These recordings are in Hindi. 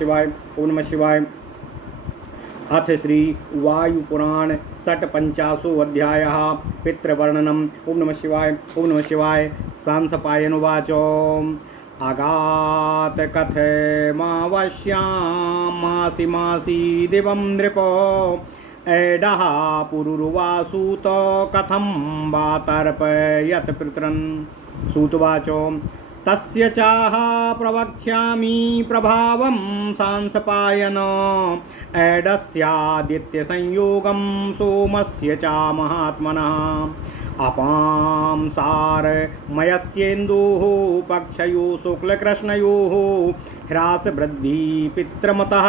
शिवाय। ओम नमः शिवाय। अथ श्री वायुपुराण षट्पञ्चाशो अध्यायः पितृवर्णनम्। ओम नमः शिवाय। ओम नमः शिवाय। सांसपायनुवाच आगात कथमावश्यां मासि मासि दिवं नृपो ऐडः पुरुर्वासूत कथं वा तर्पयत् पितॄन्। सूतवाच तस्य चाह प्रवक्ष्यामि प्रभावं सांसपायन ऐडस्यादित्यसंयोगं सोमस्य च महात्मनः अपां सारमयस्येन्दुः पक्षयोः शुक्लकृष्णयोः ह्रासवृद्धि पितृमतः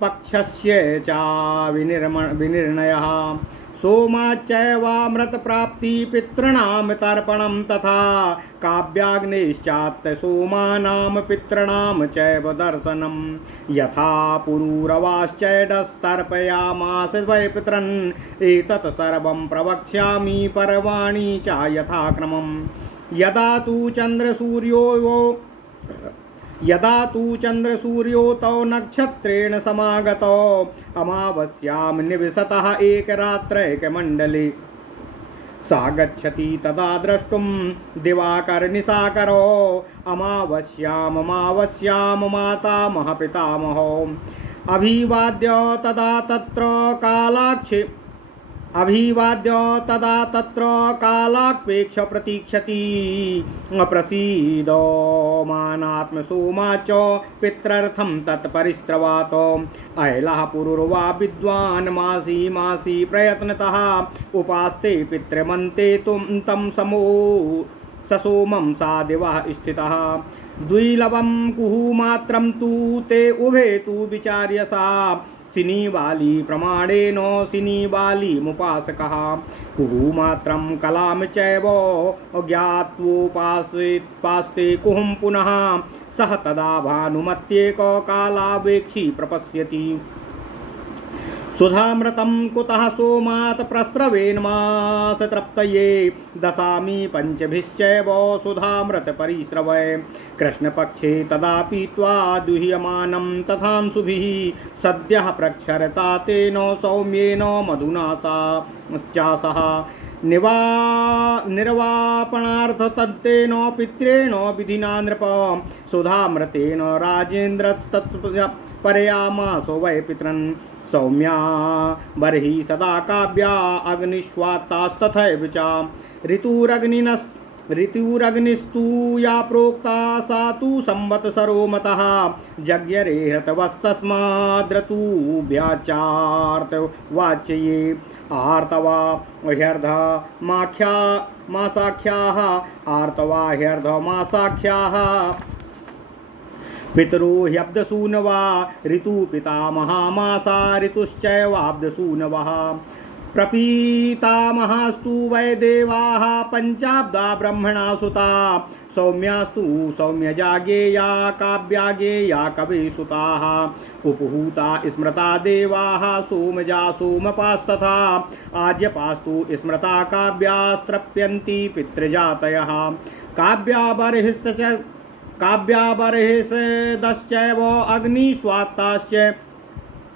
पक्षस्य च विनिर्णयः सोमाच्चैवामृतप्राप्ति पितॄणां तर्पणं तथा काव्याग्नेश्चात् सोमानां पितॄणां चैव दर्शनं यथा पुरूरवाश्चैडस्तर्पयामास वै पितॄन् एतत् सर्वं प्रवक्ष्यामि पर्वाणि च यथाक्रमम्। यदा तु चन्द्रसूर्यो तौ नक्षत्रेण समागतौ अमावस्यां निविशतः एकरात्रैकमण्डले सा गच्छति तदा द्रष्टुं दिवाकरनिशाकरो अमावस्याममावस्यां मातामहः पितामहो अभिवाद्य तदा तत्र कालापेक्ष प्रतीक्षति प्रसीदो मानात्मसोमाच पितृर्थं तत्परिस्रवात अयलः पुरुर्वा विद्वान् मासी मासी प्रयत्नतः उपास्ते पितृमन्ते तं समो ससोमं सा दिवः स्थितः द्विलवं कुहुमात्रं तु ते उभे तु विचार्य सा सिनीवाली प्रमाणेन सिनीवालीमुपासकः कुहुमात्रं कलां चैव ज्ञात्वोपास्ते कुहुं पुनः सः तदा भानुमत्येक कालावेक्षी प्रपश्यति सुधामृतं कुतः सोमात् प्रस्रवेन् मासतृप्तये दशामी पञ्चभिश्चैव सुधामृतपरिस्रवै कृष्णपक्षे तदा पीत्वा दुह्यमानं तथांशुभिः सद्यः प्रक्षरता तेन सौम्येन मधुना सह निर्वापणार्थ तत्तेन पित्रेण विधिना नृप सुधामृतेन राजेन्द्रस्तत्परयामासो वै पितॄन् सौम्या बर्हि सदा काव्या अग्निष्वात्तास्तथैव च ऋतुरग्निस्तु या प्रोक्ता सा तु संवत्सरो मतः जज्ञरे हृतवस्तस्माद्रतुभ्याचार्तवाच्ये आर्तवा ह्यर्धमासाख्याः पितरो ह्यब्दसूनवा ऋतुपितामहामासा ऋतुश्चैवाब्दसूनवः प्रपीतामहास्तु वै देवाः पञ्चाब्दा ब्रह्मणा सुता सौम्यास्तु सौम्यजागेया काव्यागेया कविसुताः उपहूता स्मृता देवाः सोमजा सोमपास्तथा आज्यपास्तु स्मृता काव्यास्त्रप्यन्ति पितृजातयः काव्याबर्हिषदश्चैव अग्निस्वात्ताश्च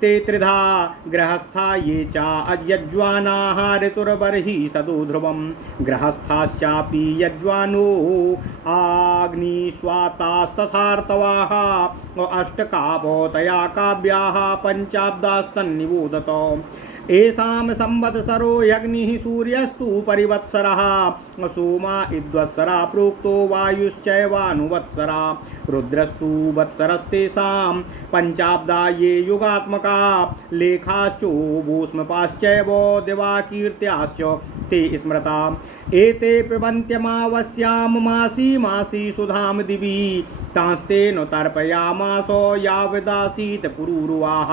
ते त्रिधा गृहस्था ये च यज्वानाः ऋतुर्बर्हि सदो ध्रुवं गृहस्थाश्चापि यज्वानो अग्निस्वात्तास्तथार्तवाः अष्टकावतया काव्याः पञ्चाब्दास्तन्निबोधत एषां संवत्सरो यग्निः सूर्यस्तु परिवत्सरः सोमा इद्वत्सरा प्रोक्तो वायुश्चैवानुवत्सरा रुद्रस्तु वत्सरस्तेषां पञ्चाब्दा ये युगात्मका लेखाश्चोभूष्मपाश्चैव दिवाकीर्त्याश्च ते स्मृता एते पिबन्त्यमावस्यां मासी मासी सुधां दिवि तांस्तेन तर्पयामासो यावदासीत् पुरूरुवाः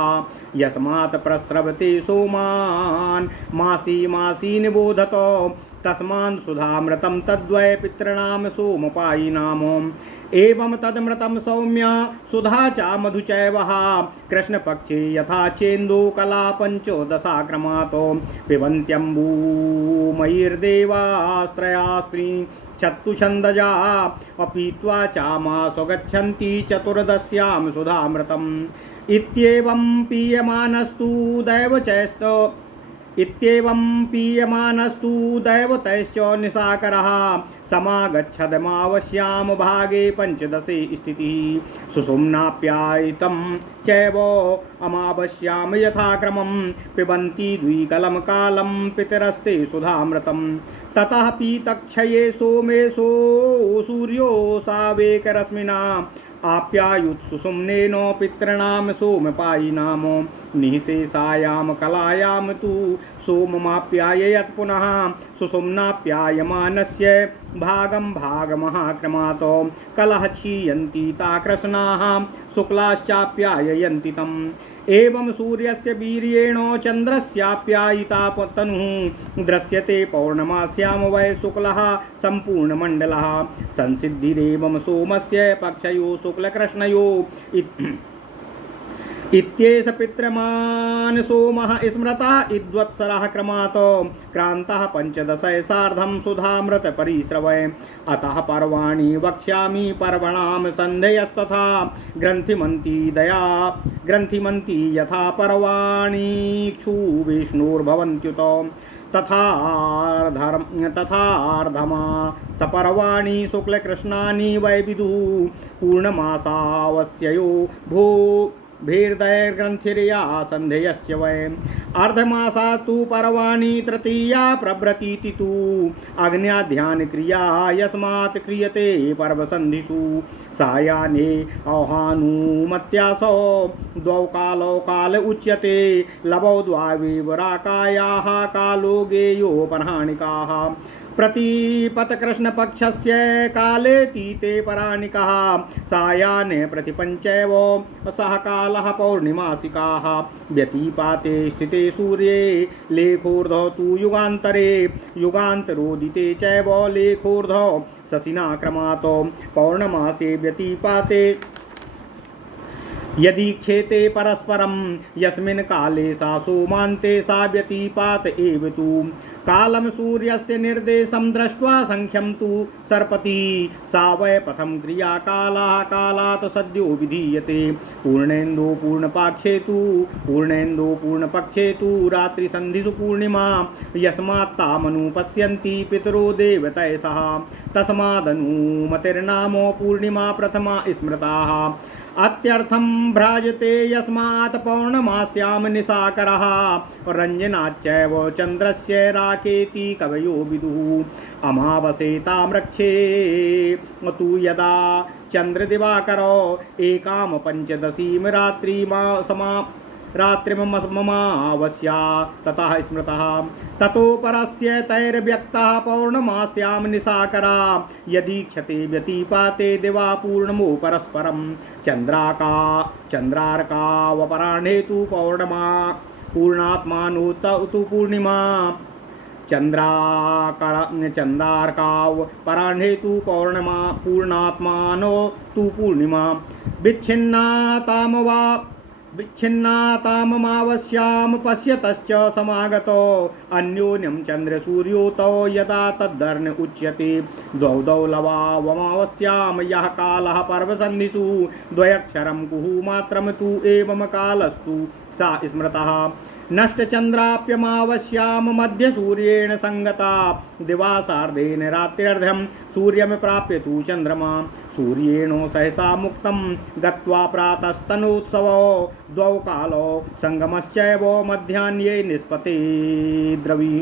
यस्मात् प्रस्रवते सोमान् मासी मासी निबोधत तस्मान् सुधामृतं तद्वै पितॄणां सोमपायिनाम् एवं तदमृतं सौम्य सुधा च मधु चैवः कृष्णपक्षे यथा चेन्दो कला पञ्चोदशाक्रमात् पिबन्त्यम्बूमयीर्देवास्त्रया स्त्री छत्तुछन्दजा अपीत्वा चामासो गच्छन्ति चतुर्दश्यां सुधामृतम् इत्येवं पीयमानस्तु दैवतैश्च निशाकरः समागच्छदमावश्याम भागे पंचदशे स्थितिः सुषुम्नाप्यायितं चैव अमावस्याम यथाक्रमं पिबन्ति द्विकलं कालं पितरस्ते सुधामृतं ततः पीतक्षये सोमेशो सूर्यो सावेकरश्मिना आप्यायुत् सुषुम्नेनो पितॄणां सोमपायिनाम निःशेषायां कलायां तु सोममाप्याययत् पुनः सुषुम्नाप्यायमानस्य भागं भागमहाक्रमात् कलः क्षीयन्ति ता कृष्णाः शुक्लाश्चाप्याययन्ति तम् एवं सूर्यस्य वीर्येण चन्द्रस्याप्यायिता तनुः दृश्यते पौर्णमास्यां वै शुक्लः सम्पूर्णमण्डलः संसिद्धिरेवं सोमस्य पक्षयो शुक्लकृष्णयोः इत्येष पितृमान् सोमः स्मृतः इद्वत्सरः क्रमात् क्रान्तः पंचदशे सार्धं सुधामृत परिश्रवै अतः पर्वाणि वक्ष्यामि पर्वणां सन्ध्यस्तथा ग्रन्थिमन्ति यथा पर्वाणि क्षु विष्णुर्भवन्त्युत तथार्धमा सपर्वाणि शुक्लकृष्णानि वै विदुः पूर्णमासावस्ययो भो भेर्दैर्ग्रन्थिर्या सन्ध्यश्च वै अर्धमासा तु पर्वाणि तृतीया प्रभृतीति तु अग्न्याध्यानक्रिया यस्मात् क्रियते पर्वसन्धिषु सायाह्ने आहानुमत्यासो द्वौ कालौ काल उच्यते लवौ द्वाविवराकायाः कालो गेयोपराणिकाः प्रतिपतकृष्णपक्षस्य काले तीते पराणिकः सायाह्ने प्रतिपञ्चैव सः कालः पौर्णिमासिकाः व्यतिपाते स्थिते सूर्ये लेखोर्ध्व तु युगान्तरे युगान्तरोदिते चैव लेखोर्ध्व शशिना क्रमात् पौर्णमासे व्यतिपाते यदि क्षेते परस्परं यस्मिन् काले सा सोमान्ते सा व्यतिपात एव तु कालं सूर्यस्य निर्देशं दृष्ट्वा संख्यं तु सर्पति सा वै पथं क्रिया कालः कालात् सद्यो विधीयते पूर्णेन्दो पूर्णपक्षे तु रात्रिसन्धिषु पूर्णिमा यस्मात् तामनुपश्यन्ति पितरो देवतयसः तस्मादनुमतिर्नामो पूर्णिमा प्रथमा स्मृताः अत्यर्थं भ्राजते यस्मात् पौर्णमास्यां निशाकरः रञ्जनाच्चैव चन्द्रस्य राकेति कवयो विदुः अमावसेतां रक्षे तु यदा चन्द्रदिवाकरो एकां पञ्चदशीं रात्रिममावस्या ततः स्मृतः ततो परस्य तैर्व्यक्तः पौर्णमास्यां निशाकरा यदीक्षते व्यतिपाते दिवा पूर्णमो परस्परं चन्द्रार्कावपराह्णे तु पौर्णमा पूर्णात्मानो तु पूर्णिमा चन्द्रार्कावपराह्णे तु पौर्णमा पूर्णात्मानो तु पूर्णिमा विच्छिन्नाताममावस्यां पश्यतश्च समागतो अन्योन्यं चन्द्रसूर्योतौ यदा तद्धर्न उच्यते द्वौ लवावमावस्यां यः कालः पर्वसन्धिषु द्वयक्षरं कुः मात्रं तु एवं कालस्तु सा स्मृतः नष्टचन्द्राप्यमावस्यां मध्यसूर्येण संगता दिवासार्धेन रात्र्यर्धं सूर्यं प्राप्य तु चन्द्रमा सूर्येण सहसा मुक्तं गत्वा प्रातस्तनोत्सवो द्वौ कालौ संगमश्चैव मध्याह्ने निष्पते द्रवी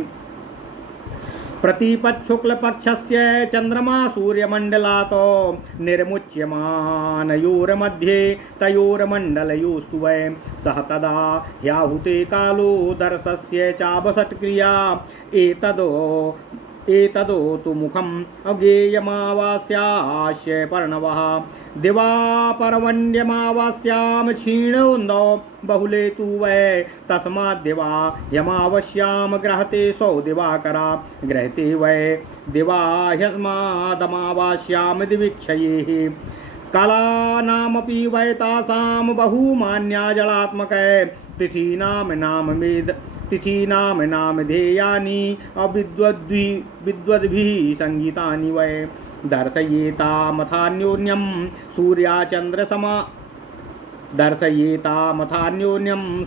प्रतिपच्छुक्लपक्षस्य चन्द्रमा सूर्यमण्डलात् निर्मुच्यमानयोर्मध्ये तयोर्मण्डलयोस्तु वै सह तदा ह्याहुते कालो दर्शस्य चावसट्क्रिया एतदो मुखम् अज्ञेयमावास्यास्य पर्णवः दिवापर्वण्यमावास्यां क्षीणोन्दौ बहुले तु वै तस्माद्दिवा ह्यमावस्यां ग्रहते सौ दिवाकरा ग्रहते वै दिवा ह्यस्मादमावास्यां दिवीक्षयेः कालानामपि वै तासां बहुमान्या जलात्मकै तिथीनां तिथीनाम नामधेयानि विद्वद्भिः संगीतानि वै दर्शयेतामथान्योन्यं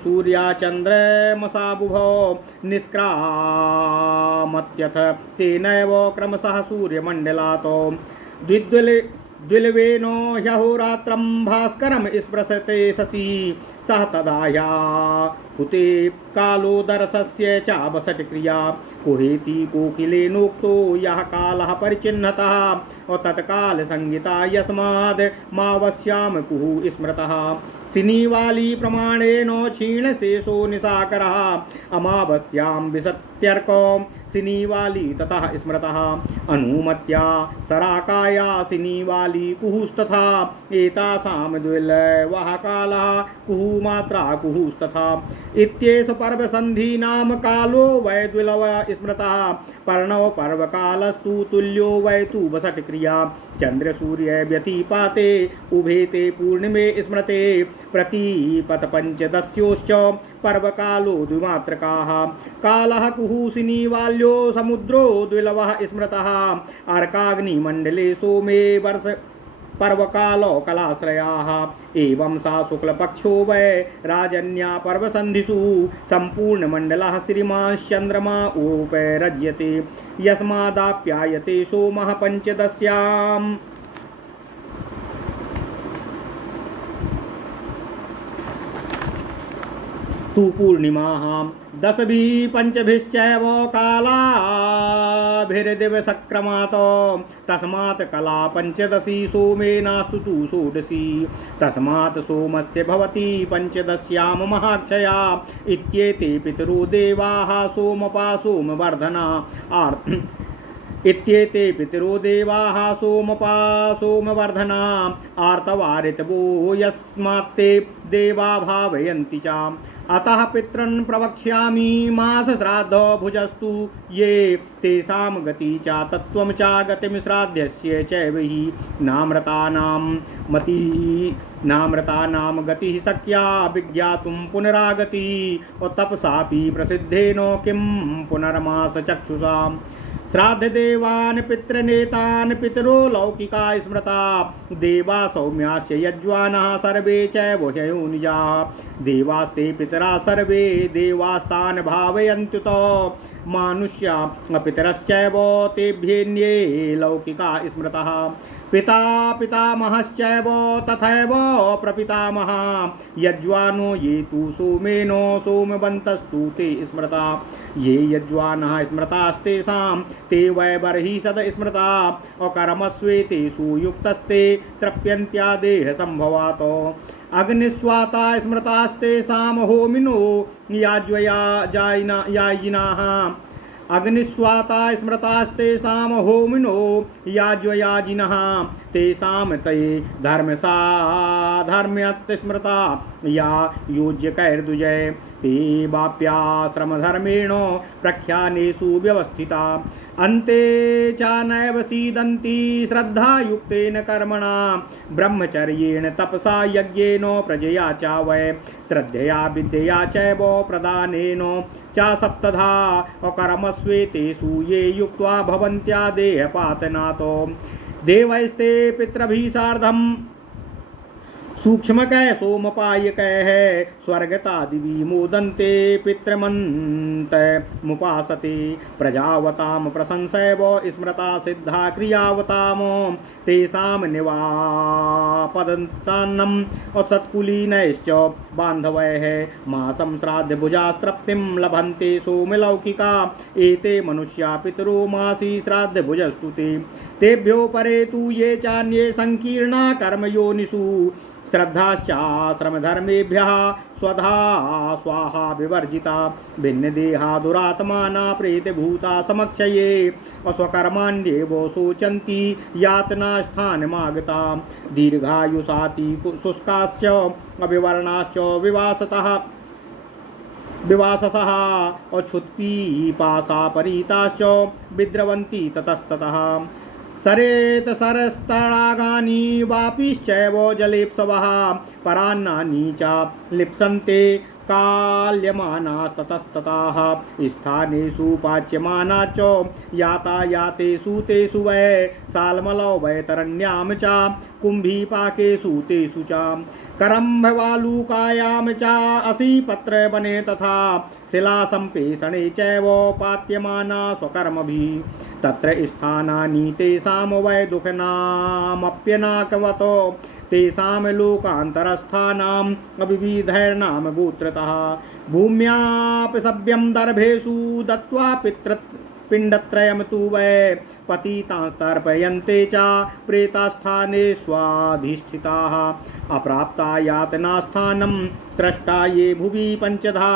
सूर्याचन्द्रमसाबुभौ निष्क्रामत्यथ तेनैव क्रमशः सूर्यमण्डलातो द्विल्वेनो ह्यहोरात्रं भास्करं स्पृशते शशि सह तदाया हुते कालो दर्शस्य चावसटक्रिया कुहेति कोकिलेनोक्तो यः कालः परिचिह्नतः तत्काल संगीता यस्माद् मावस्याम कुहु स्मृतः सिनीवाली प्रमाणेन क्षीणशेषो निशाकरः अमावस्यां विशत्यर्को सिनीवाली ततः स्मृतः अनुमत्या सराकाया सिनीवाली कुहुस्तथा एतासां द्विलवः कालः कुहु मात्रा कुहुस्तथा इत्येष पर्वसन्धि नाम कालो वै द्विलव स्मृतः पर्णव पर्वकालस्तु तुल्यो वै तु वसटक्रिया चन्द्रसूर्य व्यतिपाते उभे ते पूर्णिमे स्मृते प्रतिपथ पञ्चदस्योश्च पर्वकालो द्विमात्रकाः कालः कुहुसिनीवाल्यो समुद्रो द्विलवः स्मृतः अर्काग्निमण्डले सोमे वर्ष पर्वकालो कलाश्रयाः एवं सा शुक्लपक्षो वै राजन्या पर्वसन्धिषु सम्पूर्णमण्डलः श्रीमांश्चन्द्रमा उपरज्यते यस्मादाप्यायते सोमः पञ्चदश्याम् तु पूर्णिमाः दशभिः पञ्चभिश्चैव कालाभिर्दिवसक्रमात् तस्मात् कला पञ्चदशी सोमेनास्तु तु षोडशी तस्मात् सोमस्य भवति पञ्चदश्यां महाक्षया इत्येते पितरो देवाः सोमपा सोमवर्धना इत्येते पितरो देवाः सोमपा सोमवर्धना आर्तवारितवो यस्मात्ते देवा भावयन्ति च अतः पितॄन् प्रवक्ष्यामि मास श्राद्ध भुजस्तु ये तेषां गति च तत्त्वं च गतिं श्राद्धस्य चैव हि नामृतानां गतिः शक्या विज्ञातुं पुनरागतिः तपसापि प्रसिद्धेन किं पुनर्मास चक्षुषा श्राद्धदेवान् पितृनेतान् पितरो लौकिका स्मृता देवा सौम्यास्य यज्वानः सर्वे चैव ह्ययोनिजाः देवास्ते पितरा सर्वे देवास्तान् भावयन्त्युत मानुष्या पितरश्चैव तेभ्येऽन्ये लौकिका स्मृतः पिता पितामहश्चैव तथैव प्रपितामहा यज्वानो ये तु सोमेनो सोमवन्तस्तु ते स्मृता ये यज्वानः स्मृतास्तेषां ते वै बर्हिषद स्मृता अकर्मस्वेते सुयुक्तस्ते तृप्यन्त्यादेह सम्भवात् अग्निस्वाता स्मृतास्तेषां होमिनो याजिनाः अग्निस्वाता स्मृतास्तेषां होमिनो याज्वयाजिनः तेषां ते धर्मसाधर्म्यत् स्मृता या योज्यकैर्दुजय ते वाप्याश्रमधर्मेण प्रख्यानेषु व्यवस्थिता अन्ते च नैव सीदन्ति श्रद्धायुक्तेन कर्मणा ब्रह्मचर्येण तपसा यज्ञेन प्रजया च वै श्रद्धया विद्यया चैव प्रदानेन च सप्तधा अकर्मस्वेतेषु ये युक्त्वा भवन्त्या देहपातनातो देवैस्ते पितृभिः सार्धम् सूक्ष्मकः सोमपायकः स्वर्गतादिवि मोदन्ते पितृमन्तमुपासते प्रजावतां प्रशंसैव स्मृता सिद्धा क्रियावतां तेषां निवापदन्तान्नम् असत्कुलीनैश्च बान्धवैः मासं श्राद्धभुजास्तृप्तिं लभन्ते सोमलौकिका एते मनुष्या पितरो मासि श्राद्धभुजस्तु तेभ्यो परे तु ये चान्ये संकीर्णा कर्मयोनिषु श्रद्धाश्चाश्रमधर्मेभ्यः स्वधा स्वाहा विवर्जिता भिन्नदेहा दुरात्माना प्रेतभूता समक्षये अस्वकर्माण्येव शोचन्ति यातनास्थानमागता दीर्घायुषाति शुष्काश्च अविवर्णाश्च विवाससः अक्षुत्पिपासा परीताश्च विद्रवन्ति ततस्ततः सरेत सरस्तडागानि वापिश्चैव जलेप्सवः परान्नानि च लिप्सन्ते काल्यमानास्ततस्तताः स्थानेषु पाच्यमाना च यातायातेषु तेषु वै साल्मलौ वैतरण्यां च कुम्भीपाकेषु तेषु च करम्भवालुकायां च असीपत्रवने तथा शिलासम्पेषणे चैव पात्यमाना स्वकर्मभिः तत्र स्थानानि तेषां वै दुःखनामप्यनाकवतो तेषां लोकान्तरस्थानाम् अविविधैर्नाम गोत्रतः भूम्यापि सभ्यं दर्भेषु दत्त्वा पिण्डत्रयं तु वै पतितांस्तर्पयन्ते च प्रेतास्थाने स्वाधिष्ठिताः अप्राप्ता यातनास्थानं स्रष्टा ये भुवि पंचधा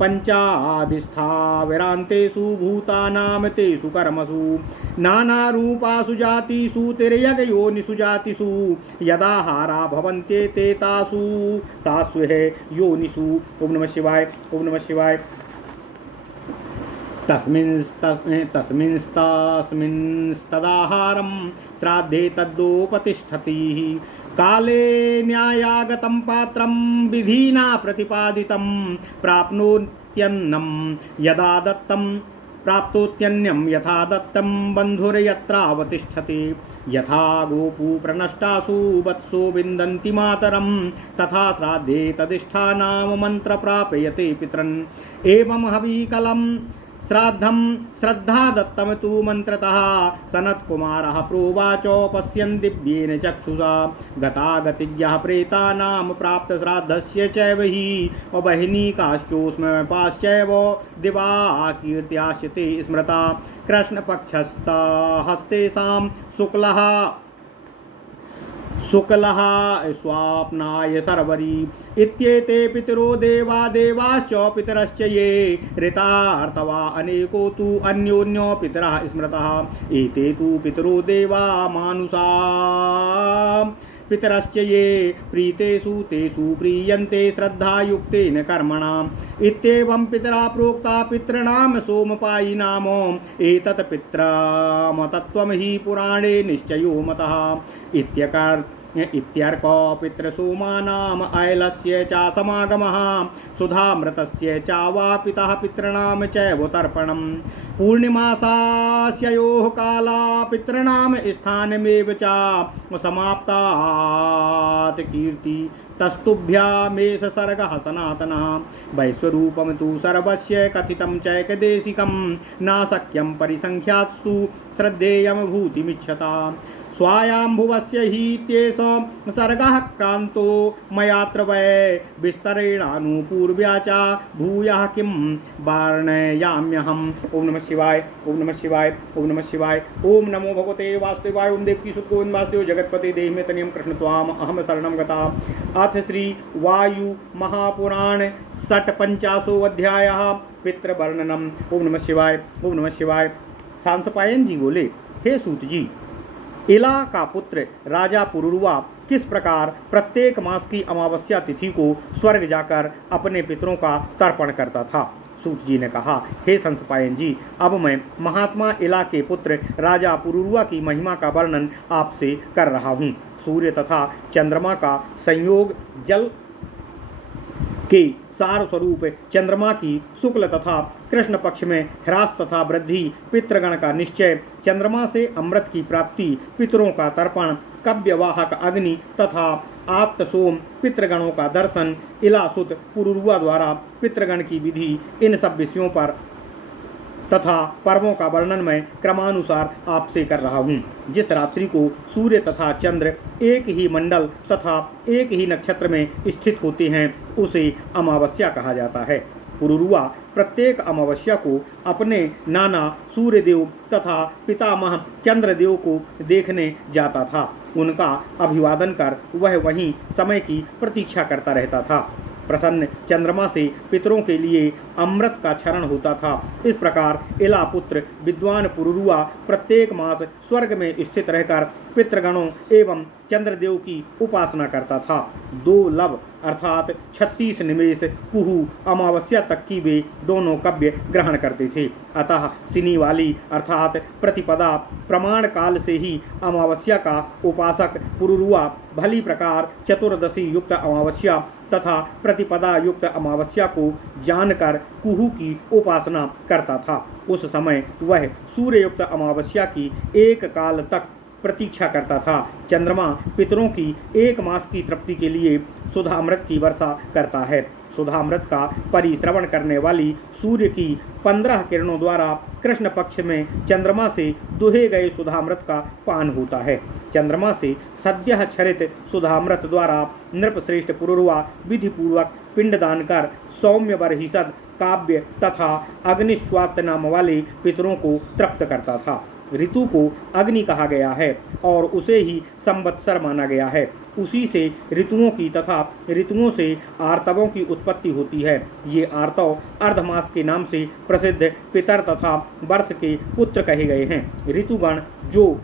पंचादिस्थाविरान्तेषु भूतानां तेषु कर्मसु नानारूपासु जातिषु तिर्यगयोनिषु जातिषु यदाहारा भवन्त्येते तासु हे योनिषु। ओम नमः शिवाय, ओम नमः शिवाय। तस्मिंस्तदाहारं श्राद्धे तद्दोपतिष्ठति काले न्यायागतं पात्रं विधिना प्रतिपादितं प्राप्नोत्यन्नं यदा दत्तं प्राप्तोत्यन्यं यथा दत्तं बन्धुर्यत्रावतिष्ठति यथा गोपू प्रनष्टासु वत्सो विन्दन्ति मातरं तथा श्राद्धे तदिष्ठानां मन्त्र प्रापयते पितरन् एवं हवीकलं श्राद्धं श्रद्धा दत्तं तु मन्त्रतः सनत्कुमारः प्रोवाच पश्यन् दिव्येन चक्षुषा गतागतिज्ञः प्रेतानां प्राप्तश्राद्धस्य चैव हि वहिनीकाश्चोष्मपाश्चैव दिवा कीर्त्यास्यते स्मृता कृष्णपक्षस्थहस्तेषां शुक्लः स्वाप्नाय सर्वरी इत्येते पितरो देवाश्च पितरश्च ये ऋतार्तवा अनेको तु अन्योन्यो पितरः स्मृतः एते तु पितरो देवा मानुषा पितरश्च ये प्रीतेषु तेषु प्रीयन्ते श्रद्धायुक्तेन कर्मणाम् इत्येवं पितरा प्रोक्ता पितॄणां सोमपायिनाम एतत् पितृमतत्वं हि पुराणे निश्चयो मतः इत्यर्क पितृसोमानाम् ऐलस्य च समागमः सुधामृतस्य च वा पितः पितॄणां चैव तर्पणम् पूर्णिमासास्ययोः काला पितॄणां स्थानमेव च समाप्तात् कीर्ति तस्तुभ्यामेष सर्गः सनातनः वैश्वरूपं तु सर्वस्य कथितं चैकदेशिकं नाशक्यं परिसङ्ख्यात्सु श्रद्धेयं भूतिमिच्छता स्वायाम्भुवस्य हि इत्येष सर्गः क्रान्तो मयात्र वै विस्तरेणानुपूर्व्या च भूयः किं वार्णयाम्यहम्। ओम नमः शिवाय, ओम नमः शिवाय, ओम नमः शिवाय। ओम नमो भगवते वासुदेवाय। ओम देवकी सुत गोविंद वासुदेव जगतपते देहि मे तनियं कृष्ण त्वाम अहम शरणं गता। अथ श्री वायु महापुराण 55वां अध्यायः पितृवर्णनम। ओम नमः शिवाय, ओम नमः शिवाय। सांसपायन जी बोले, हे सूत जी, इला का पुत्र राजा पुरुरवा किस प्रकार प्रत्येक मास की अमावस्या तिथि को स्वर्ग जाकर अपने पितरों का तर्पण करता था। सूत जी ने कहा, हे संसपायन जी, अब मैं महात्मा इला के पुत्र राजा पुरुरवा की महिमा का वर्णन आपसे कर रहा हूँ। सूर्य तथा चंद्रमा का संयोग, जल के सार स्वरूप चंद्रमा की शुक्ल तथा कृष्ण पक्ष में ह्रास तथा वृद्धि, पितृगण का निश्चय, चंद्रमा से अमृत की प्राप्ति, पितरों का तर्पण, कव्यवाहक अग्नि तथा आत्तसोम, पितृगणों का दर्शन, इलासुत पुरुरवा द्वारा पितृगण की विधि, इन सब विषयों पर तथा पर्वों का वर्णन मैं क्रमानुसार आपसे कर रहा हूँ। जिस रात्रि को सूर्य तथा चंद्र एक ही मंडल तथा एक ही नक्षत्र में स्थित होते हैं उसे अमावस्या कहा जाता है। पुरुरवा प्रत्येक अमावस्या को अपने नाना सूर्यदेव तथा पितामह चंद्रदेव को देखने जाता था। उनका अभिवादन कर वह वहीं समय की प्रतीक्षा करता रहता था। प्रसन्न चंद्रमा से पितरों के लिए अमृत का क्षरण होता था। इस प्रकार इला पुत्र विद्वान पुरुरवा प्रत्येक मास स्वर्ग में स्थित रहकर पितृगणों एवं चंद्रदेव की उपासना करता था। 2 लब अर्थात 36 निमेष कुहू अमावस्या तक की वे दोनों कव्य ग्रहण करते थे। अतः सिनीवाली अर्थात प्रतिपदा प्रमाण काल से ही अमावस्या का उपासक पुरुरुआ भली प्रकार चतुर्दशी युक्त अमावस्या तथा प्रतिपदा युक्त अमावस्या को जानकर कुहू की उपासना करता था। उस समय वह सूर्य युक्त अमावस्या की एक काल तक प्रतीक्षा करता था। चंद्रमा पितरों की 1 मास की तृप्ति के लिए सुधामृत की वर्षा करता है। सुधामृत का परिश्रवण करने वाली सूर्य की 15 किरणों द्वारा कृष्ण पक्ष में चंद्रमा से दुहे गए सुधामृत का पान होता है। चंद्रमा से सद्यः क्षरित सुधामृत द्वारा नृपश्रेष्ठ पुरुरवा विधिपूर्वक पिंडदान कर सौम्य बरहिसद काव्य तथा अग्निश्वात नाम वाले पितरों को तृप्त करता था। ऋतु को अग्नि कहा गया है और उसे ही संवत्सर माना गया है। उसी से ऋतुओं की तथा ऋतुओं से आर्तवों की उत्पत्ति होती है। ये आर्तव अर्धमास के नाम से प्रसिद्ध पितर तथा वर्ष के पुत्र कहे गए हैं। ऋतुगण जो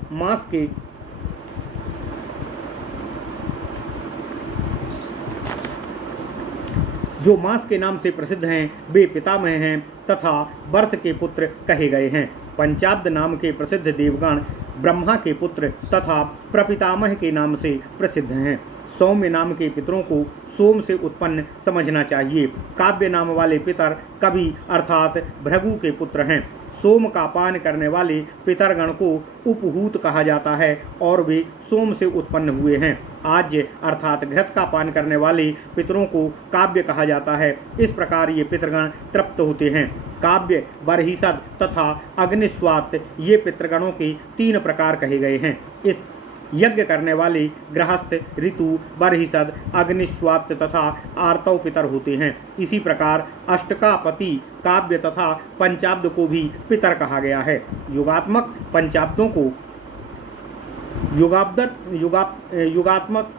मास के नाम से प्रसिद्ध हैं वे पितामह हैं तथा वर्ष के पुत्र कहे गए हैं। पंचाब्द नाम के प्रसिद्ध देवगण ब्रह्मा के पुत्र तथा प्रपितामह के नाम से प्रसिद्ध हैं। सौम्य नाम के पितरों को सोम से उत्पन्न समझना चाहिए। काव्य नाम वाले पितर कवि अर्थात भृगु के पुत्र हैं। सोम का पान करने वाले पितरगण को उपहूत कहा जाता है और वे सोम से उत्पन्न हुए हैं। आज्य अर्थात घृत का पान करने वाले पितरों को काव्य कहा जाता है। इस प्रकार ये पितरगण तृप्त होते हैं। काव्य, बरहिसद तथा अग्निस्वात ये पितृगणों के 3 प्रकार कहे गए हैं। इस यज्ञ करने वाले गृहस्थ, ऋतु, बरहिसद, अग्निस्वात तथा आर्तव पितर होते हैं। इसी प्रकार अष्टकापति, काव्य तथा पंचाब्द को भी पितर कहा गया है। युगात्मक पंचाब्दों को युगात्मक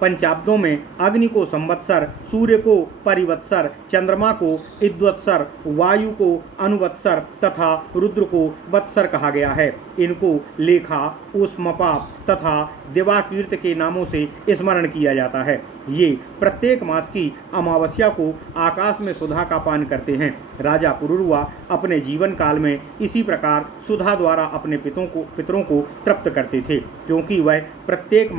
पंचाब्दों में अग्नि को संवत्सर, सूर्य को परिवत्सर, चंद्रमा को इद्वत्सर, वायु को अनुवत्सर तथा रुद्र को वत्सर कहा गया है। इनको लेखा, ऊष्मपा तथा दिवाकीर्त के नामों से स्मरण किया जाता है। ये प्रत्येक मास की अमावस्या को आकाश में सुधा का पान करते हैं। राजा पुरुरवा अपने जीवन काल में इसी प्रकार सुधा द्वारा अपने पितरों को तृप्त करते थे, क्योंकि वह प्रत्येक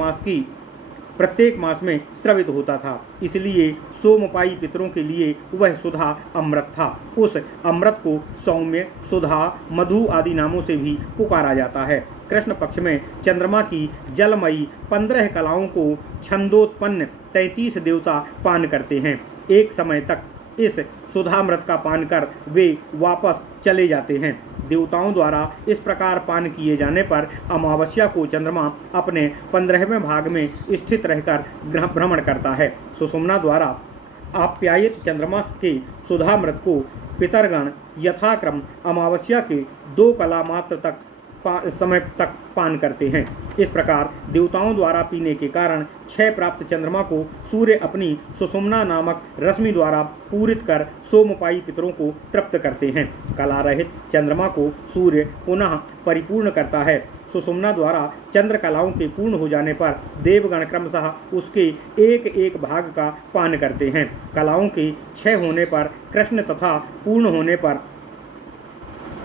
मास में स्रवित होता था। इसलिए सोमपाई पितरों के लिए वह सुधा अमृत था। उस अमृत को सौम्य, सुधा, मधु आदि नामों से भी पुकारा जाता है। कृष्ण पक्ष में चंद्रमा की जलमयी 15 कलाओं को छंदोत्पन्न 33 देवता पान करते हैं। एक समय तक इस सुधामृत का पान कर वे वापस चले जाते हैं। देवताओं द्वारा इस प्रकार पान किए जाने पर अमावस्या को चंद्रमा अपने 15वें भाग में स्थित रहकर भ्रमण करता है। सुषुम्ना द्वारा आप्यायित चंद्रमा के सुधामृत को पितरगण यथाक्रम अमावस्या के 2 कला मात्र समय तक पान करते हैं। इस प्रकार देवताओं द्वारा पीने के कारण क्षय प्राप्त चंद्रमा को सूर्य अपनी सुषुम्ना नामक रश्मि द्वारा पूरित कर सोमपाई पितरों को तृप्त करते हैं। कला रहित चंद्रमा को सूर्य पुनः परिपूर्ण करता है। सुषुम्ना द्वारा चंद्र कलाओं के पूर्ण हो जाने पर देवगण क्रमशः उसके एक भाग का पान करते हैं। कलाओं के क्षय होने पर कृष्ण तथा पूर्ण होने पर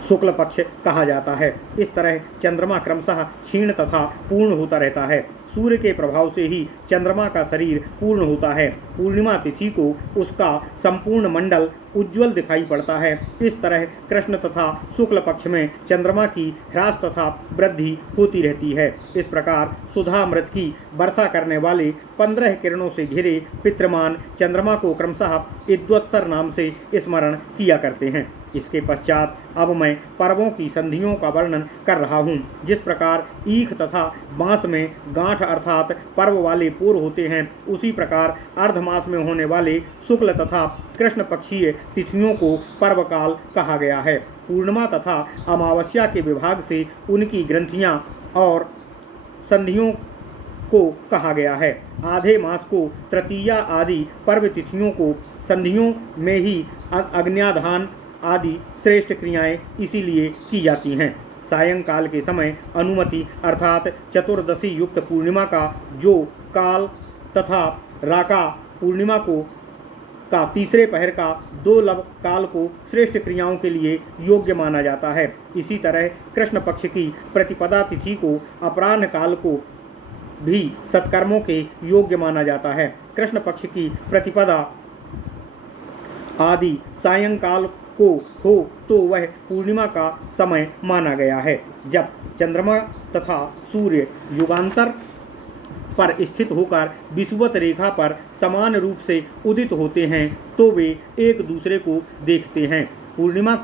शुक्ल पक्ष कहा जाता है। इस तरह चंद्रमा क्रमशः क्षीण तथा पूर्ण होता रहता है। सूर्य के प्रभाव से ही चंद्रमा का शरीर पूर्ण होता है। पूर्णिमा तिथि को उसका संपूर्ण मंडल उज्ज्वल दिखाई पड़ता है। इस तरह कृष्ण तथा शुक्ल पक्ष में चंद्रमा की ह्रास तथा वृद्धि होती रहती है। इस प्रकार सुधामृत की वर्षा करने वाले 15 किरणों से घिरे पितृमान चंद्रमा को क्रमशः इद्वत्सर नाम से स्मरण किया करते हैं। इसके पश्चात अब मैं पर्वों की संधियों का वर्णन कर रहा हूँ। जिस प्रकार ईख तथा बांस में गांठ अर्थात पर्व वाले पूर्व होते हैं, उसी प्रकार अर्धमास में होने वाले शुक्ल तथा कृष्ण पक्षीय तिथियों को पर्वकाल कहा गया है। पूर्णिमा तथा अमावस्या के विभाग से उनकी ग्रंथियाँ और संधियों को कहा गया है। आधे मास को तृतीया आदि पर्व तिथियों को संधियों में ही अग्न्याधान आदि श्रेष्ठ क्रियाएं इसीलिए की जाती हैं। सायंकाल के समय अनुमति अर्थात चतुर्दशी युक्त पूर्णिमा का जो काल तथा राका पूर्णिमा का तीसरे पहर का 2 लव काल को श्रेष्ठ क्रियाओं के लिए योग्य माना जाता है। इसी तरह कृष्ण पक्ष की प्रतिपदा तिथि को अपराह्न काल को भी सत्कर्मों के योग्य माना जाता है। कृष्ण पक्ष की प्रतिपदा आदि सायंकाल को हो तो वह पूर्णिमा का समय माना गया है। जब चंद्रमा तथा सूर्य युगांतर पर स्थित होकर विषुवत रेखा पर समान रूप से उदित होते हैं तो वे एक दूसरे को देखते हैं। पूर्णिमा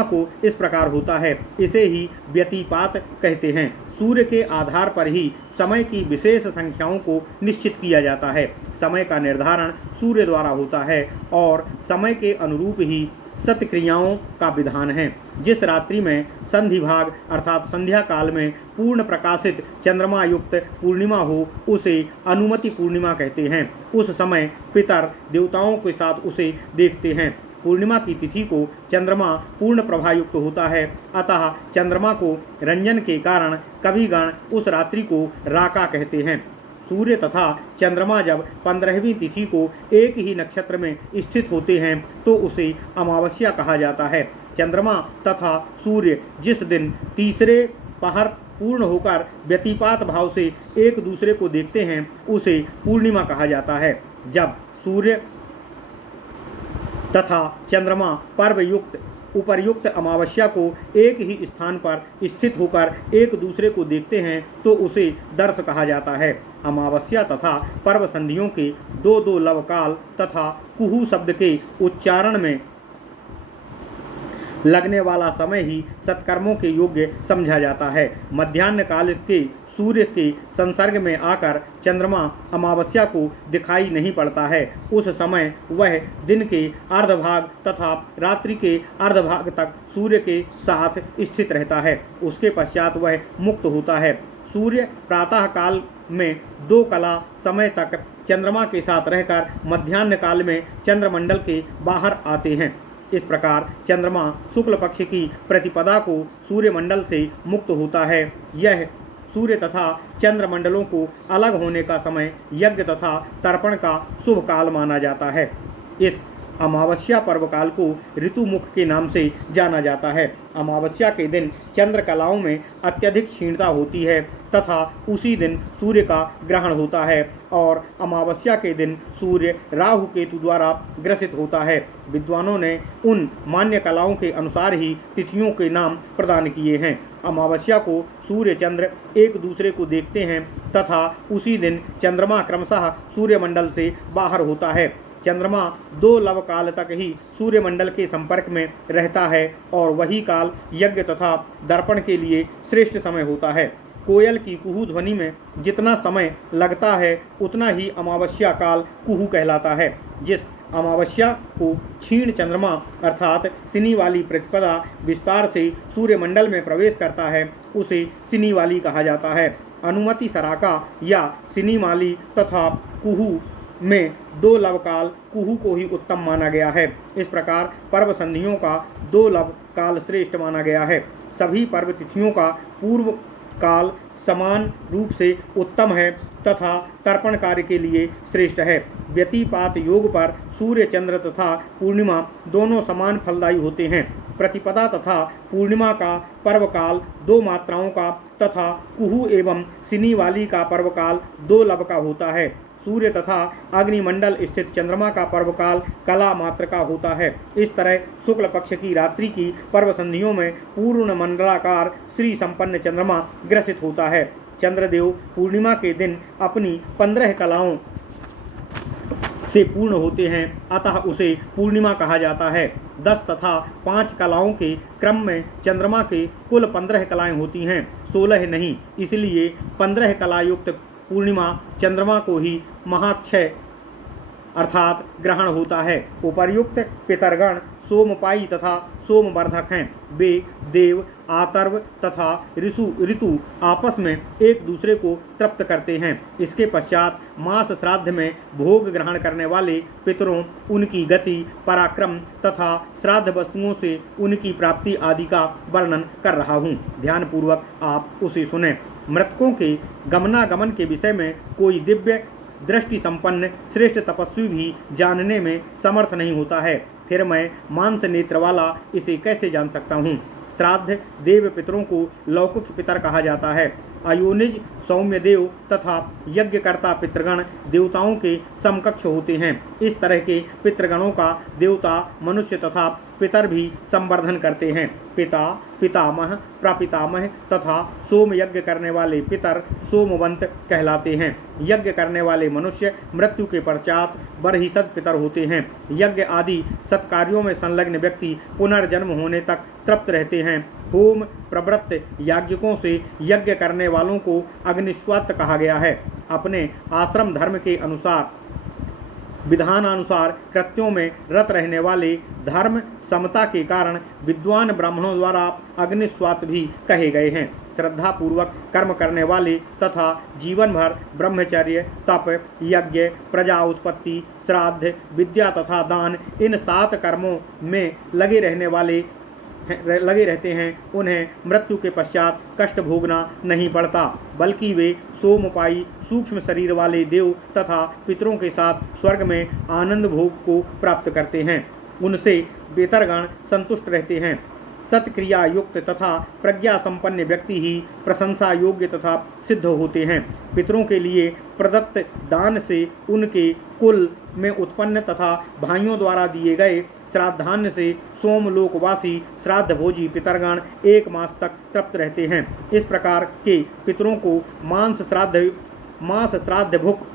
को इस प्रकार होता है, इसे ही व्यतिपात कहते हैं। सूर्य के आधार पर ही समय की विशेष संख्याओं को निश्चित किया जाता है। समय का निर्धारण सूर्य द्वारा होता है और समय के अनुरूप ही सत्क्रियाओं का विधान है। जिस रात्रि में संधि भाग अर्थात संध्या काल में पूर्ण प्रकाशित चंद्रमा युक्त पूर्णिमा हो उसे अनुमति पूर्णिमा कहते हैं। उस समय पितर देवताओं के साथ उसे देखते हैं। पूर्णिमा की तिथि को चंद्रमा पूर्ण प्रभायुक्त होता है, अतः चंद्रमा को रंजन के कारण कविगण उस रात्रि को राका कहते हैं। सूर्य तथा चंद्रमा जब 15वीं तिथि को एक ही नक्षत्र में स्थित होते हैं तो उसे अमावस्या कहा जाता है। चंद्रमा तथा सूर्य जिस दिन तीसरे पहर पूर्ण होकर व्यतिपात भाव से एक दूसरे को देखते हैं उसे पूर्णिमा कहा जाता है। जब सूर्य तथा चंद्रमा पर्वयुक्त उपर्युक्त अमावस्या को एक ही स्थान पर स्थित होकर एक दूसरे को देखते हैं तो उसे दर्श कहा जाता है। अमावस्या तथा पर्व संधियों के 2 लवकाल तथा कुहू शब्द के उच्चारण में लगने वाला समय ही सत्कर्मों के योग्य समझा जाता है। मध्याह्न काल के सूर्य के संसर्ग में आकर चंद्रमा अमावस्या को दिखाई नहीं पड़ता है। उस समय वह दिन के अर्धभाग तथा रात्रि के अर्धभाग तक सूर्य के साथ स्थित रहता है। उसके पश्चात वह मुक्त होता है। सूर्य प्रातः काल में 2 कला समय तक चंद्रमा के साथ रहकर मध्याह्न काल में चंद्रमंडल के बाहर आते हैं। इस प्रकार चंद्रमा शुक्ल पक्ष की प्रतिपदा को सूर्यमंडल से मुक्त होता है। यह सूर्य तथा चंद्रमंडलों को अलग होने का समय यज्ञ तथा तर्पण का शुभ काल माना जाता है। इस अमावस्या पर्व काल को ऋतुमुख के नाम से जाना जाता है। अमावस्या के दिन चंद्र कलाओं में अत्यधिक क्षीणता होती है तथा उसी दिन सूर्य का ग्रहण होता है और अमावस्या के दिन सूर्य राहु केतु द्वारा ग्रसित होता है। विद्वानों ने उन मान्य कलाओं के अनुसार ही तिथियों के नाम प्रदान किए हैं। अमावस्या को सूर्य चंद्र एक दूसरे को देखते हैं तथा उसी दिन चंद्रमा क्रमशः सूर्यमंडल से बाहर होता है। चंद्रमा 2 लव काल तक ही सूर्यमंडल के संपर्क में रहता है और वही काल यज्ञ तथा दर्पण के लिए श्रेष्ठ समय होता है। कोयल की कुहू ध्वनि में जितना समय लगता है उतना ही अमावस्या काल कुहू कहलाता है। जिस अमावस्या को क्षीण चंद्रमा अर्थात सिनी वाली प्रतिपदा विस्तार से सूर्यमंडल में प्रवेश करता है उसे सिनी वाली कहा जाता है। अनुमति सराका या सिनी माली तथा कुहू में 2 लवकाल कुहू को ही उत्तम माना गया है। इस प्रकार पर्व संधियों का 2 लव काल श्रेष्ठ माना गया है। सभी पर्व तिथियों का पूर्व काल समान रूप से उत्तम है तथा तर्पण कार्य के लिए श्रेष्ठ है। व्यतिपात योग पर सूर्य चंद्र तथा पूर्णिमा दोनों समान फलदायी होते हैं। प्रतिपदा तथा पूर्णिमा का पर्वकाल 2 मात्राओं का तथा कुहू एवं सिनी वाली का पर्वकाल 2 लव का होता है। सूर्य तथा अग्निमंडल स्थित चंद्रमा का पर्वकाल कला मात्र का होता है। इस तरह शुक्ल पक्ष की रात्रि की पर्व संधियों में पूर्ण मंडलाकार श्री संपन्न चंद्रमा ग्रसित होता है। चंद्रदेव पूर्णिमा के दिन अपनी 15 कलाओं से पूर्ण होते हैं, अतः उसे पूर्णिमा कहा जाता है। 10 तथा 5 कलाओं के क्रम में चंद्रमा के कुल 15 कलाएं होती हैं, 16 नहीं। इसलिए 15 कलायुक्त पूर्णिमा चंद्रमा को ही महाक्षय अर्थात ग्रहण होता है। उपर्युक्त पितरगण सोमपायी तथा सोमवर्धक हैं। वे देव, आतर्व तथा ऋतु आपस में एक दूसरे को तृप्त करते हैं। इसके पश्चात मास श्राद्ध में भोग ग्रहण करने वाले पितरों, उनकी गति, पराक्रम तथा श्राद्ध वस्तुओं से उनकी प्राप्ति आदि का वर्णन कर रहा हूँ। ध्यानपूर्वक आप उसे सुने। मृतकों के गमनागमन के विषय में कोई दिव्य दृष्टि संपन्न श्रेष्ठ तपस्वी भी जानने में समर्थ नहीं होता है। फिर मैं मांस नेत्र वाला इसे कैसे जान सकता हूँ? श्राद्ध देव पितरों को लौकिक पितर कहा जाता है। अयोनिज सौम्य देव तथा यज्ञकर्ता पितृगण देवताओं के समकक्ष होते हैं। इस तरह के पितृगणों का देवता, मनुष्य तथा पितर भी संवर्धन करते हैं। पिता, पितामह, प्रपितामह तथा सोम यज्ञ करने वाले पितर सोमवंत कहलाते हैं। यज्ञ करने वाले मनुष्य मृत्यु के पश्चात बरहिसद पितर होते हैं। यज्ञ आदि सत्कार्यों में संलग्न व्यक्ति पुनर्जन्म होने तक तृप्त रहते हैं। होम प्रवृत्त याज्ञिकों से यज्ञ करने वालों को अग्निस्वात कहा गया है। अपने आश्रम धर्म के अनुसार विधानानुसार कृत्यों में रत रहने वाले धर्म समता के कारण विद्वान ब्राह्मणों द्वारा अग्निस्वात भी कहे गए हैं। श्रद्धापूर्वक कर्म करने वाले तथा जीवन भर ब्रह्मचर्य, तप, यज्ञ, प्रजा उत्पत्ति, श्राद्ध, विद्या तथा दान इन 7 कर्मों में लगे रहते हैं, उन्हें मृत्यु के पश्चात कष्ट भोगना नहीं पड़ता, बल्कि वे सोमपायी सूक्ष्म शरीर वाले देव तथा पितरों के साथ स्वर्ग में आनंद भोग को प्राप्त करते हैं। उनसे पितरगण संतुष्ट रहते हैं। सत्क्रिया युक्त तथा प्रज्ञा संपन्न व्यक्ति ही प्रशंसा योग्य तथा सिद्ध होते हैं। पितरों के लिए प्रदत्त दान से उनके कुल में उत्पन्न तथा भाइयों द्वारा दिए गए श्राद्धान्य से सोमलोकवासी श्राद्ध भोजी पितरगण 1 मास तक तृप्त रहते हैं। इस प्रकार के पितरों को मास श्राद्ध भुक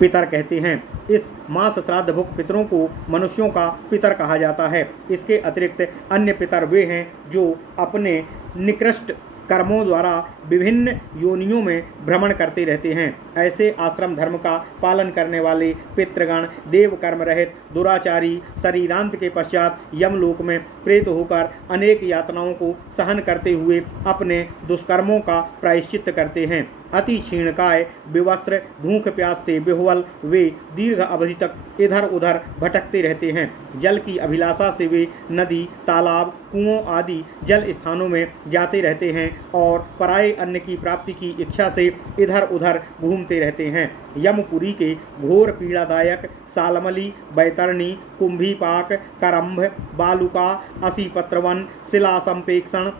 पितर कहते हैं। इस मास श्राद्ध भुक पितरों को मनुष्यों का पितर कहा जाता है। इसके अतिरिक्त अन्य पितर वे हैं जो अपने निकृष्ट कर्मों द्वारा विभिन्न योनियों में भ्रमण करते रहते हैं। ऐसे आश्रम धर्म का पालन करने वाले पितृगण देव कर्म रहित दुराचारी शरीरांत के पश्चात यमलोक में प्रेत होकर अनेक यातनाओं को सहन करते हुए अपने दुष्कर्मों का प्रायश्चित करते हैं। अति क्षीणकाय, विवस्त्र, भूख प्यास से विह्वल वे दीर्घ अवधि तक इधर उधर भटकते रहते हैं। जल की अभिलाषा से वे नदी, तालाब, कुओं आदि जल स्थानों में जाते रहते हैं और पराये अन्न की प्राप्ति की इच्छा से इधर उधर घूमते रहते हैं। यमपुरी के घोर पीड़ादायक सालमली, बैतरणी, कुंभीपाक, करंभ, बालुका, असीपत्रवन, शिला संपेक्षण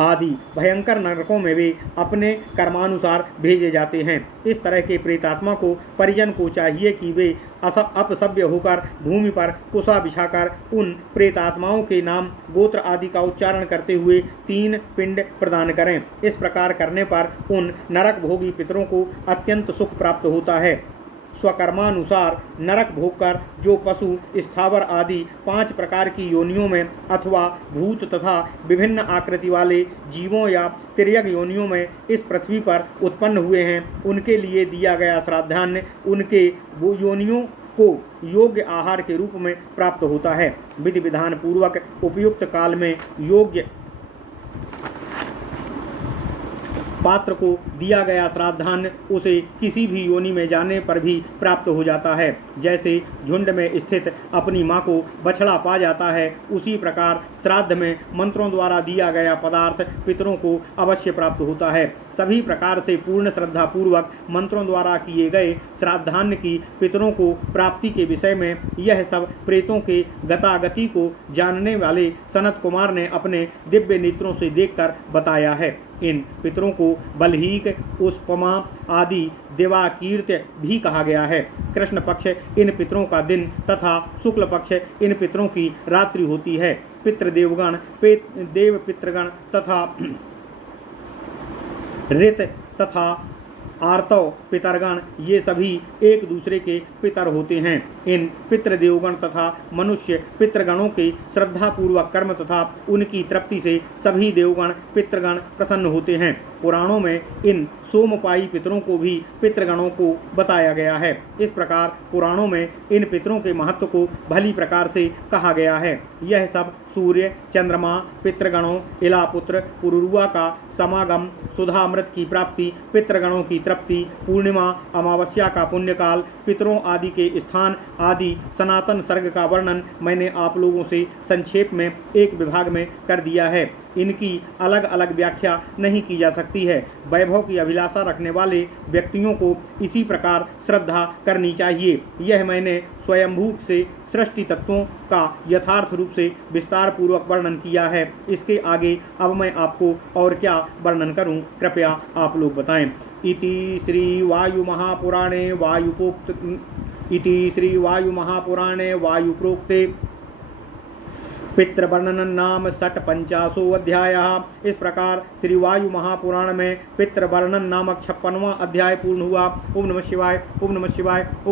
आदि भयंकर नरकों में वे अपने कर्मानुसार भेजे जाते हैं। इस तरह के प्रेतात्मा को परिजन को चाहिए कि वे अपसभ्य होकर भूमि पर कुसा बिछाकर उन प्रेतात्माओं के नाम, गोत्र आदि का उच्चारण करते हुए 3 पिंड प्रदान करें। इस प्रकार करने पर उन नरक भोगी पितरों को अत्यंत सुख प्राप्त होता है। स्वकर्मानुसार नरक भोगकर जो पशु, स्थावर आदि 5 प्रकार की योनियों में अथवा भूत तथा विभिन्न आकृति वाले जीवों या तिर्यक योनियों में इस पृथ्वी पर उत्पन्न हुए हैं, उनके लिए दिया गया श्राद्धान्य उनके वो योनियों को योग्य आहार के रूप में प्राप्त होता है। विधि विधान पूर्वक उपयुक्त काल में योग्य पात्र को दिया गया श्राद्धान्य उसे किसी भी योनि में जाने पर भी प्राप्त हो जाता है। जैसे झुंड में स्थित अपनी माँ को बछड़ा पा जाता है, उसी प्रकार श्राद्ध में मंत्रों द्वारा दिया गया पदार्थ पितरों को अवश्य प्राप्त होता है। सभी प्रकार से पूर्ण श्रद्धा पूर्वक मंत्रों द्वारा किए गए श्राद्धान्य की पितरों को प्राप्ति के विषय में यह सब प्रेतों के गतागति को जानने वाले सनत कुमार ने अपने दिव्य नेत्रों से देखकर बताया है। इन पितरों को बल्हीक, उष्पमा आदि देवाकीर्त्य भी कहा गया है। कृष्ण पक्ष इन पितरों का दिन तथा शुक्ल पक्ष इन पितरों की रात्रि होती है। पितृदेवगण, देव पितृगण तथा ऋत तथा आर्तव पितरगण ये सभी एक दूसरे के पितर होते हैं। इन पितृदेवगण तथा मनुष्य पितृगणों के श्रद्धापूर्वक कर्म तथा उनकी तृप्ति से सभी देवगण पितृगण प्रसन्न होते हैं। पुराणों में इन सोमपाई पितरों को भी पितृगणों को बताया गया है। इस प्रकार पुराणों में इन पितरों के महत्व को भली प्रकार से कहा गया है। यह सब सूर्य, चंद्रमा, पितृगणों, इलापुत्र, पुरुरुआ का समागम, सुधामृत की प्राप्ति, पितृगणों की तृप्ति, पूर्णिमा, अमावस्या का पुण्यकाल, पितरों आदि के स्थान आदि सनातन सर्ग का वर्णन मैंने आप लोगों से संक्षेप में एक विभाग में कर दिया है। इनकी अलग अलग व्याख्या नहीं की जा सकती है। वैभव की अभिलाषा रखने वाले व्यक्तियों को इसी प्रकार श्रद्धा करनी चाहिए। यह मैंने स्वयंभू से सृष्टि तत्वों का यथार्थ रूप से विस्तार पूर्वक वर्णन किया है। इसके आगे अब मैं आपको और क्या वर्णन करूं, कृपया आप लोग बताएं। इति श्री वायु महापुराणे वायुप्रोक्ते पितृवर्णन नाम षट 50 अध्याय। इस प्रकार श्री वायु महापुराण में पितृवर्णन नामक 56वां अध्याय पूर्ण हुआ। ओम नमः शिवाय, ओम नमः शिवाय।